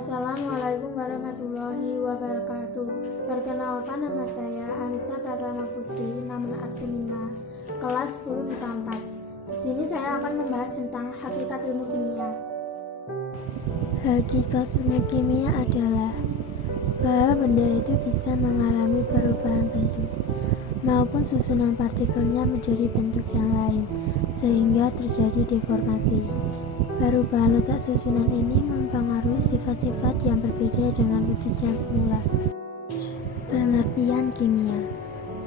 Assalamualaikum warahmatullahi wabarakatuh. Perkenalkan, nama saya Anissa Pratama Putri, namun Arjunima, kelas 10 MIPA 4. Di sini saya akan membahas tentang hakikat ilmu kimia. Hakikat ilmu kimia adalah bahwa benda itu bisa mengalami perubahan bentuk maupun susunan partikelnya menjadi bentuk yang lain, sehingga terjadi deformasi. Perubahan letak susunan ini mempengaruhi sifat-sifat yang berbeda dengan wujud yang semula. Pengertian kimia.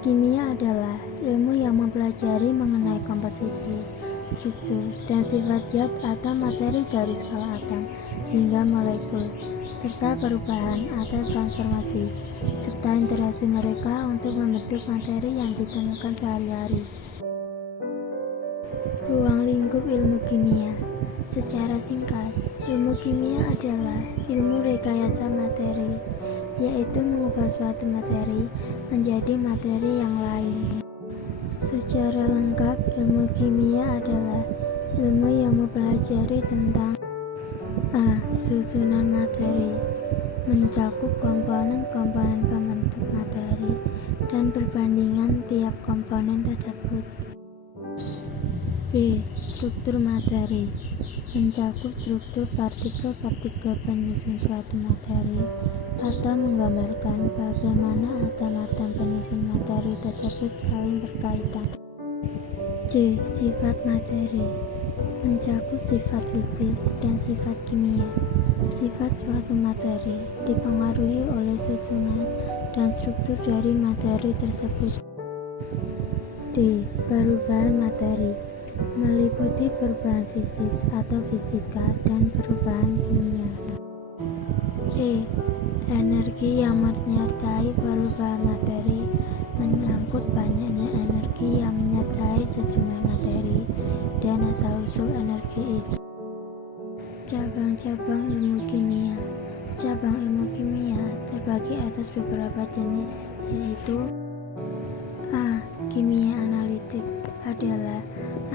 Kimia adalah ilmu yang mempelajari mengenai komposisi, struktur, dan sifat zat atau materi dari skala atom hingga molekul, serta perubahan atau transformasi, serta interaksi mereka untuk membentuk materi yang ditemukan sehari-hari. Ruang lingkup ilmu kimia. Secara singkat, ilmu kimia adalah ilmu rekayasa materi, yaitu mengubah suatu materi menjadi materi yang lain. Secara lengkap, ilmu kimia adalah ilmu yang mempelajari tentang A. Susunan materi, mencakup komponen-komponen pembentuk materi dan perbandingan tiap komponen tersebut. B. Struktur materi, mencakup struktur partikel-partikel penyusun suatu materi atau menggambarkan bagaimana atom-atom penyusun materi tersebut saling berkaitan. C. Sifat materi, mencakup sifat fisik dan sifat kimia. Sifat suatu materi dipengaruhi oleh susunan dan struktur dari materi tersebut. D. Perubahan materi, meliputi perubahan fisik atau fisika dan perubahan kimia. E. Energi yang menyertai perubahan materi, menyangkut banyaknya energi yang menyertai sejumlah materi dan asal-usul energi itu. Cabang-cabang ilmu kimia. Cabang ilmu kimia terbagi atas beberapa jenis, yaitu A. Kimia analitik adalah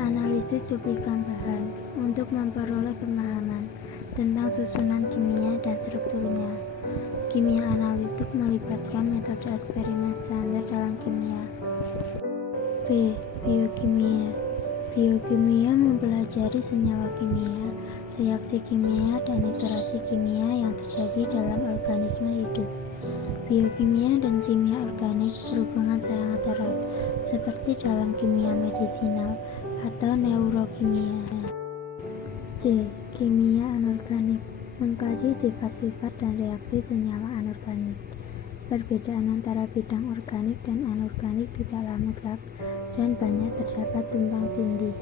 analisis cuplikan bahan untuk memperoleh pemahaman tentang susunan kimia dan strukturnya. Kimia analitik melibatkan metode eksperimen standar dalam kimia. B. Biokimia. Biokimia mempelajari senyawa kimia, reaksi kimia, dan interaksi kimia yang terjadi dalam organisme hidup. Biokimia dan kimia organik berhubungan sangat erat, seperti dalam kimia medisinal atau neurokimia. C. Kimia anorganik, mengkaji sifat-sifat dan reaksi senyawa anorganik. Perbedaan antara bidang organik dan anorganik tidaklah mutlak dan banyak terdapat tumpang tindih.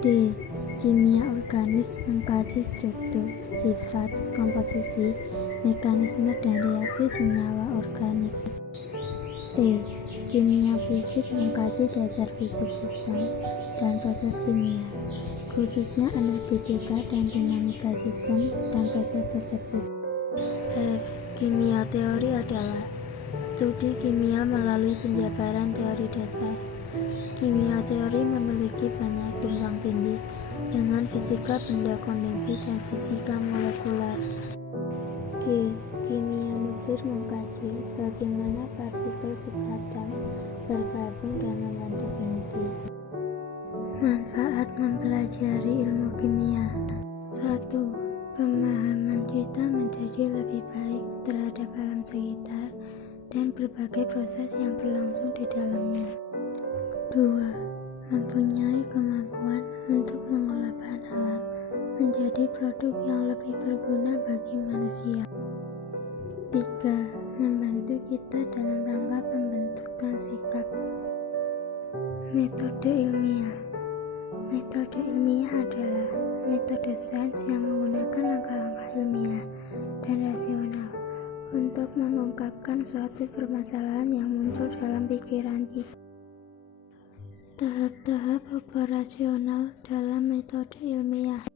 D. Kimia organik, mengkaji struktur, sifat, komposisi, mekanisme, dan reaksi senyawa organik. E. Kimia fisik, mengkaji dasar fisik sistem dan proses kimia, khususnya energetika dan dinamika sistem dan proses tersebut. F. Kimia teori adalah studi kimia melalui penjabaran teori dasar. Kimia teori memiliki banyak tumpang tindih dengan fisika benda kondensi dan fisika molekuler. G. Kimia nuklir, mengkaji bagaimana partikel subatom bergabung dan membentuk inti. Manfaat mempelajari ilmu kimia. 1. Pemahaman kita menjadi lebih baik terhadap alam sekitar dan berbagai proses yang berlangsung di dalamnya. 2. Mempunyai kemampuan untuk mengolah bahan alam menjadi produk yang lebih berguna bagi manusia. 3. Membantu kita dalam rangka pembentukan sikap. Metode ilmiah. Metode ilmiah adalah metode sains yang menggunakan langkah-langkah ilmiah dan rasional untuk mengungkapkan suatu permasalahan yang muncul dalam pikiran kita. Tahap-tahap operasional dalam metode ilmiah.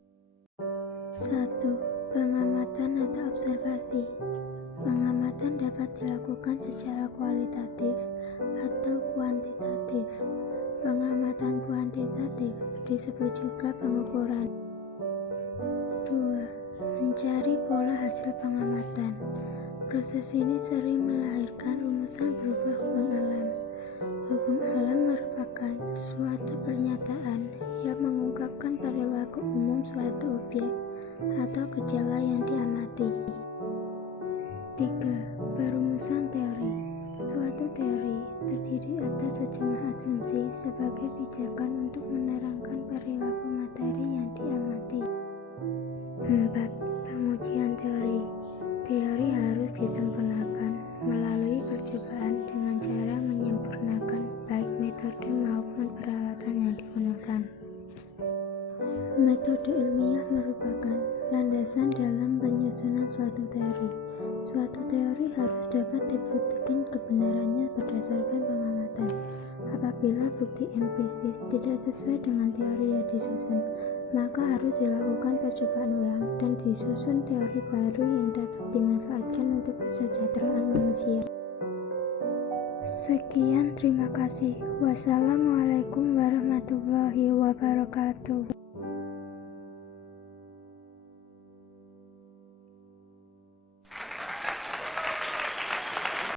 1. Pengamatan atau observasi. Pengamatan dapat dilakukan secara kualitatif atau kuantitatif. Pengamatan kuantitatif disebut juga pengukuran. 2. Mencari pola hasil pengamatan. Proses ini sering melahirkan rumusan berupa hukum alam. Hukum alam merupakan suatu pernyataan yang mengungkapkan perilaku umum suatu objek atau gejala yang diamati. 3. Perumusan teori. Suatu teori terdiri atas sejumlah asumsi sebagai pijakan untuk menerangkan perilaku materi yang diamati. 4. Pengujian teori. Teori harus disempurnakan melalui percobaan dengan cara menyempurnakan baik metode maupun peralatan yang digunakan. Metode ilmiah merupakan landasan dalam penyusunan suatu teori. Suatu teori harus dapat dibuktikan kebenarannya berdasarkan pengamatan. Apabila bukti empiris tidak sesuai dengan teori yang disusun, maka harus dilakukan percobaan ulang dan disusun teori baru yang dapat dimanfaatkan untuk kesejahteraan manusia. Sekian, terima kasih. Wassalamualaikum warahmatullahi wabarakatuh.